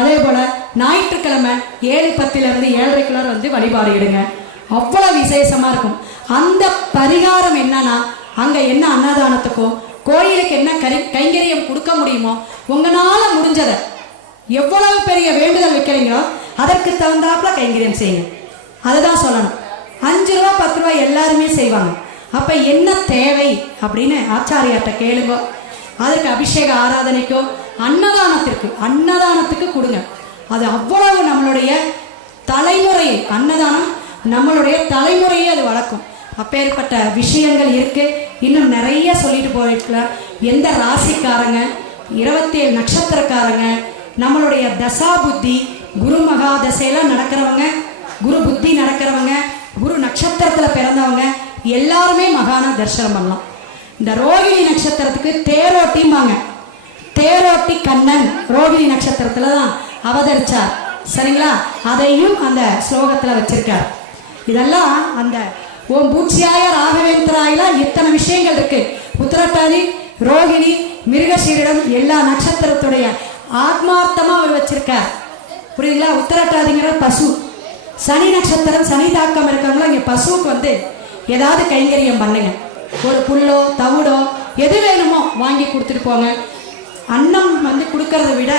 அதே போல ஞாயிற்றுக்கிழமை 7:10 7:30 வந்து வழிபாடு எடுங்க, அவ்வளவு விசேஷமா இருக்கும். அந்த பரிகாரம் என்னன்னா அங்க என்ன அன்னதானத்துக்கோ கோயிலுக்கு என்ன கைங்கரியம் கொடுக்க முடியுமோ உங்களால முடிஞ்சதை எவ்வளவு பெரிய வேண்டுதல் வைக்கிறீங்களோ அதற்கு தகுந்தாப்புல கைங்கரியம் செய்யுங்க. அதுதான் சொல்லணும். 5 ரூபா 10 ரூபா எல்லாருமே செய்வாங்க. அப்ப என்ன தேவை அப்படின்னு ஆச்சாரியார்ட்ட கேளுங்க. அதற்கு அபிஷேக ஆராதனைக்கோ அன்னதானத்துக்கு கொடுங்க. அது அவ்வளவு நம்மளுடைய தலைமுறையை, அன்னதானம் நம்மளுடைய தலைமுறையை அது வளர்க்கும். அப்பேற்பட்ட விஷயங்கள் இருக்கு. இன்னும் நிறைய சொல்லிட்டு போயிருக்கலாம். எந்த ராசிக்காரங்க, 27 நட்சத்திரக்காரங்க, நம்மளுடைய தசா புத்தி, குரு மகா தசையெல்லாம் நடக்கிறவங்க, குரு புத்தி நடக்கிறவங்க, குரு நட்சத்திரத்துல பிறந்தவங்க எல்லாருமே மகான தரிசனம் பண்ணலாம். இந்த ரோகிணி நட்சத்திரத்துக்கு தேரோட்டிம்பாங்க. தேரோட்டி கண்ணன் ரோகிணி நட்சத்திரத்துல தான் அவதரிச்சார். சரிங்களா? அதையும் அந்த ஸ்லோகத்துல வச்சிருக்கார். இதெல்லாம் அந்த ஓம் பூச்சியாய ராகவேந்திராயில இத்தனை விஷயங்கள் இருக்கு. உத்திரட்டாதி, ரோகிணி, மிருகசீரிடம் எல்லா நட்சத்திரத்துடைய ஆத்மார்த்தமா அவர் வச்சிருக்கார். புரியுதுங்களா? உத்திரட்டாதிங்கிற பசு, சனி நட்சத்திரம், சனி தாக்கம் இருக்கவங்களா இங்க பசுவுக்கு வந்து ஏதாவது கைங்கரியம் பண்ணுங்க. ஒரு புல்லோ தவிடோ எது வேணுமோ வாங்கி கொடுத்துட்டு போங்க. அன்னம் வந்து கொடுக்கறத விட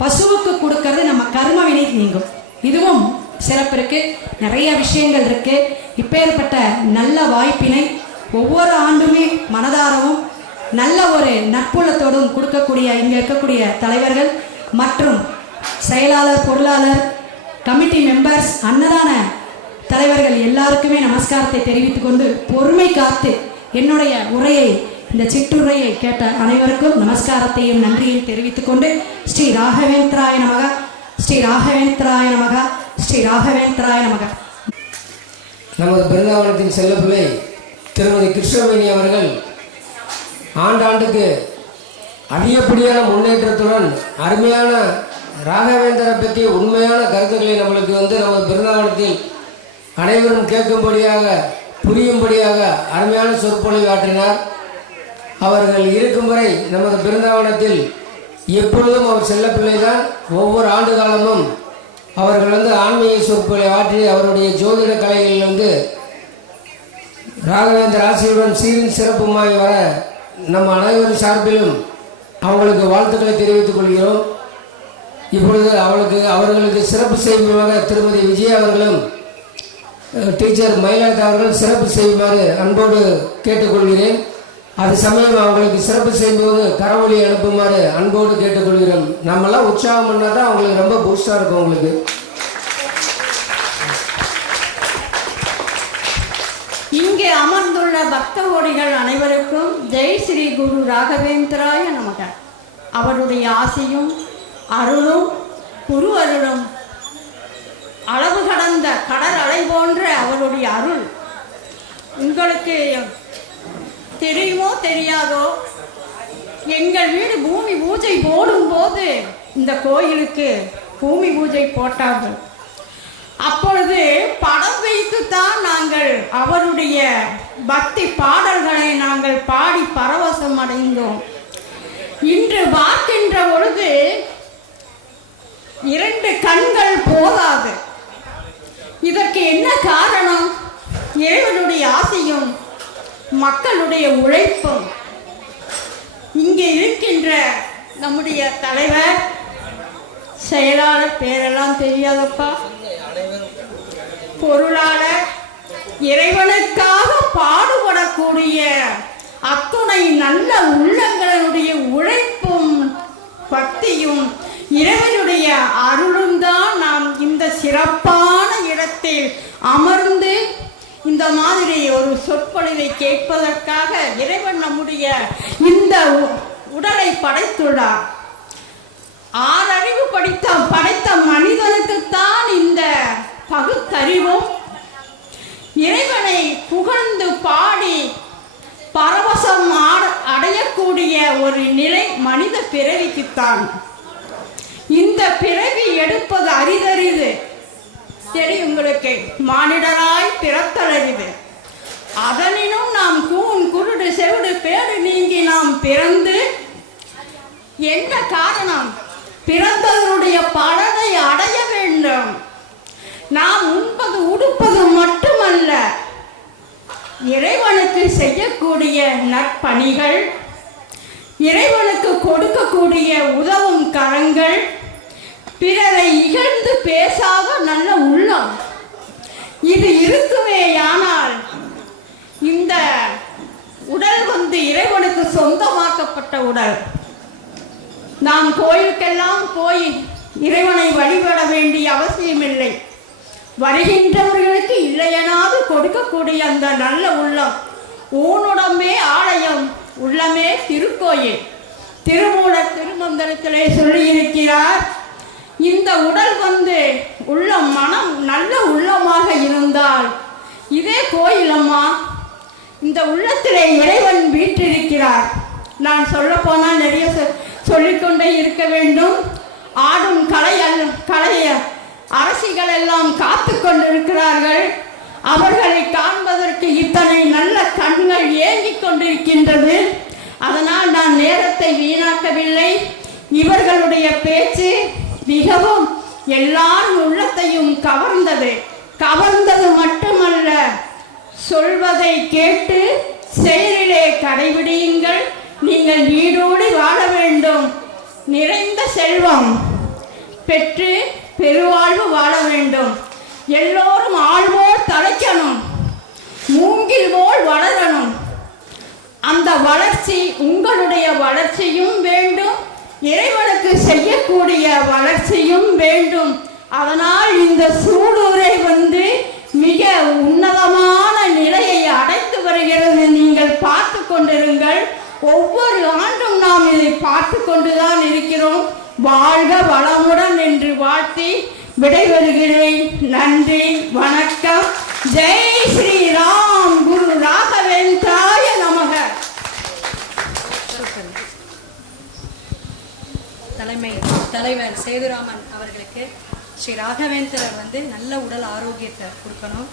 பசுவுக்கு கொடுக்கறது நம்ம கர்ம வினை நீங்கும். இதுவும் சிறப்பு இருக்கு. நிறைய விஷயங்கள் இருக்கு. இப்பேற்பட்ட நல்ல வாய்ப்பினை ஒவ்வொரு ஆண்டுமே மனதாரவும் நல்ல ஒரு நட்புள்ளத்தோடும் கொடுக்கக்கூடிய இங்கே இருக்கக்கூடிய தலைவர்கள் மற்றும் செயலாளர், பொருளாளர், கமிட்டி மெம்பர்ஸ், அன்னதான தலைவர்கள் எல்லாருக்குமே நமஸ்காரத்தை தெரிவித்துக் கொண்டு பொறுமை காத்து என்னுடைய உரையை, இந்த சிற்றுரையை கேட்ட அனைவருக்கும் நமஸ்காரத்தையும் நன்றியையும் தெரிவித்துக் கொண்டு ஸ்ரீ ராகவேந்திராய நமக, ஸ்ரீ ராகவேந்திராய நமக, ஸ்ரீ ராகவேந்திராய நமக. நமது பிருந்தாவனத்தின் செல்லப்பிள்ளை திருமதி கிருஷ்ணவேணி அவர்கள் ஆண்டாண்டுக்கு அதிகப்படியான முன்னேற்றத்துடன் அருமையான ராகவேந்தரை பற்றி உண்மையான கருத்துக்களை நம்மளுக்கு வந்து நமது பிருந்தாவனத்தில் அனைவரும் கேட்கும்படியாக, புரியும்படியாக அருமையான சொற்பொழிவு ஆற்றினார். அவர்கள் இருக்கும் வரை நமது பிருந்தாவனத்தில் எப்பொழுதும் அவர் செல்லப்பிள்ளை தான். ஒவ்வொரு ஆண்டு காலமும் அவர்கள் வந்து ஆன்மீக சொற்பொழிவை ஆற்றி அவருடைய ஜோதிட கலைகளில் வந்து ராகவேந்தர் ஆசியுடன் சீரின் சிறப்புமாய் வர நம் அனைவரும் சார்பிலும் அவங்களுக்கு வாழ்த்துக்களை தெரிவித்துக் கொள்கிறோம். இப்பொழுது அவர்களுக்கு சிறப்பு செய்யுமாக திருமதி விஜய் அவர்களும் டீச்சர் மயிலாத் அவர்கள் சிறப்பு செய்யுமாறு அன்போடு கேட்டுக்கொள்கிறேன். அது சமயம் அவங்களுக்கு சிறப்பு செய்யும்போது கரவொலி அனுப்புமாறு அன்போடு கேட்டுக்கொள்கிறோம். நம்மெல்லாம் உற்சாகம் பண்ணால் தான் அவங்களுக்கு ரொம்ப பூஸ்டாக இருக்கும். உங்களுக்கு இங்கே அமர்ந்துள்ள பக்த கோடிகள் அனைவருக்கும் ஜெய் ஸ்ரீ குரு ராகவேந்திராய நமக. அவருடைய ஆசையும் அருளும் குரு அருளும் அளவு கடந்த கடல் அலை போன்ற அவருடைய அருள் உங்களுக்கு தெரியுமோ தெரியாதோ, எங்கள் வீடு பூமி பூஜை போடும்போது இந்த கோயிலுக்கு பூமி பூஜை போட்டார்கள். அப்பொழுது படம் வைத்துத்தான் நாங்கள் அவருடைய பக்தி பாடல்களை நாங்கள் பாடி பரவசம் அடைந்தோம். இன்று பார்க்கின்ற பொழுது 2 கண்கள் போதாது. இதற்கு என்ன காரணம்? இறைவனுடைய ஆசையும் மக்களுடைய உழைப்பும். இங்கே இருக்கின்ற நம்முடைய தலைவர், செயலாளர், பேரெல்லாம் தெரியாதப்பா, பொருளாளர், இறைவனுக்காக பாடுபடக்கூடிய அத்துணை நல்ல உள்ளங்களுடைய உழைப்பும் பக்தியும் இறைவனுடைய அருளும் தான் நாம் இந்த சிறப்பான இடத்தில் அமர்ந்து இந்த மாதிரி ஒரு சொற்பொழிவை கேட்பதற்காக இறைவன் நம்முடைய இந்த உடலை படைத்துள்ளார். 6 அறிவு படைத்த மனிதனுக்குத்தான் இந்த பகுத்தறிவும் இறைவனை புகழ்ந்து பாடி பரவசம் அடையக்கூடிய ஒரு நிலை மனித பிறவிக்குத்தான். இந்த பிறவி எடுப்பது அரிதறிது. தெரியும் உங்களுக்கு, மானிடராய் பிறத்தலறிது. அதனினும் நாம் கூன் குருடு செவிடு பேடு நீங்கி நாம் பிறந்து என்ன காரணம்? பிறந்ததனுடைய பலனை அடைய வேண்டும். நாம் உண்பது உடுப்பது மட்டுமல்ல, இறைவனுக்கு செய்யக்கூடிய நற்பணிகள், இறைவனுக்கு கொடுக்கக்கூடிய உதவும் கரங்கள், பிறரை இகழ்ந்து பேசாத நல்ல உள்ளம், இது இருக்குமேயானால் இந்த உடல் வந்து இறைவனுக்கு சொந்தமாக்கப்பட்ட உடல். நாம் கோயிலுக்கெல்லாம் போய் இறைவனை வழிபட வேண்டிய அவசியமில்லை. வருகின்றவர்களுக்கு இல்லையனாது கொடுக்கக்கூடிய அந்த நல்ல உள்ளம், ஊனுடமே ஆலயம், உள்ளமே திருக்கோயில். திருமூலர் திருமந்திரத்திலே சொல்லியிருக்கிறார், இந்த உடல் வந்து உள்ளம் மனம் நல்ல உள்ளமாக இருந்தால் இதே கோயிலம்மா, இந்த உள்ளத்திலே இறைவன் வீற்றிருக்கிறார். நான் சொல்ல போனால் நிறைய சொல்லிக்கொண்டே இருக்க வேண்டும். ஆடும் கலைய அரசிகள் எல்லாம் காத்து கொண்டிருக்கிறார்கள். அவர்களை காண்பதற்கு இத்தனை நல்ல கண்கள் ஏங்கிக் கொண்டிருக்கின்றது. அதனால் நான் நேரத்தை வீணாக்கவில்லை. இவர்களுடைய பேச்சு மிகவும் எல்லாரும் உள்ளத்தையும் கவர்ந்தது மட்டுமல்ல, சொல்வதை கேட்டு செயலிலே கடைபிடியுங்கள். நீங்கள் வீடோடு வாழ வேண்டும். நிறைந்த செல்வம் பெற்று பெருவாழ்வு வாழ வேண்டும். எல்லோரும் ஆழ்வோர் தலைக்கணும், மூங்கில் போல் வளரணும். அந்த வளர்ச்சி உங்களுடைய வளர்ச்சியும் வேண்டும், இறைவனுக்கு செய்யக்கூடிய வளர்ச்சியும் வேண்டும். அதனால் இந்த சூலூரை மிக உன்னதமான நிலையை அடைந்து வருகிறது. நீங்கள் பார்த்து கொண்டிருங்கள். ஒவ்வொரு ஆண்டும் நாம் இதை பார்த்து கொண்டுதான் இருக்கிறோம். வாழ்க வளமுடன் என்று வாழ்த்தி விடைபெறுகிறேன். நன்றி, வணக்கம். ஜெய் ஸ்ரீராம். குரு ராகவேந்திராய நமக. தலைவர் சேதுராமன் அவர்களுக்கு ஸ்ரீ ராகவேந்திரர் நல்ல உடல் ஆரோக்கியத்தை கொடுக்கணும்.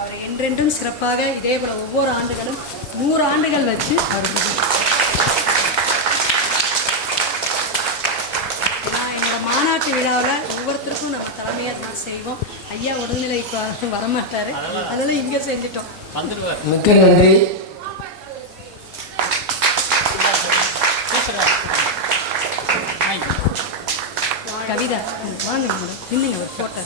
அவர் என்றென்றும் சிறப்பாக இதே போல ஒவ்வொரு ஆண்டுகளும் 100 ஆண்டுகள் வச்சு அவருக்கு என்னோட மாநாட்டு விழாவில் ஒவ்வொருத்தருக்கும் நம்ம தலைமையாக தான் செய்வோம். ஐயா உடல்நிலைக்கு வரமாட்டார், அதெல்லாம் இங்கே செஞ்சிட்டோம். மிக்க நன்றி. கவிதா வாங்க நின்னுங்க ஒரு போட்டோ.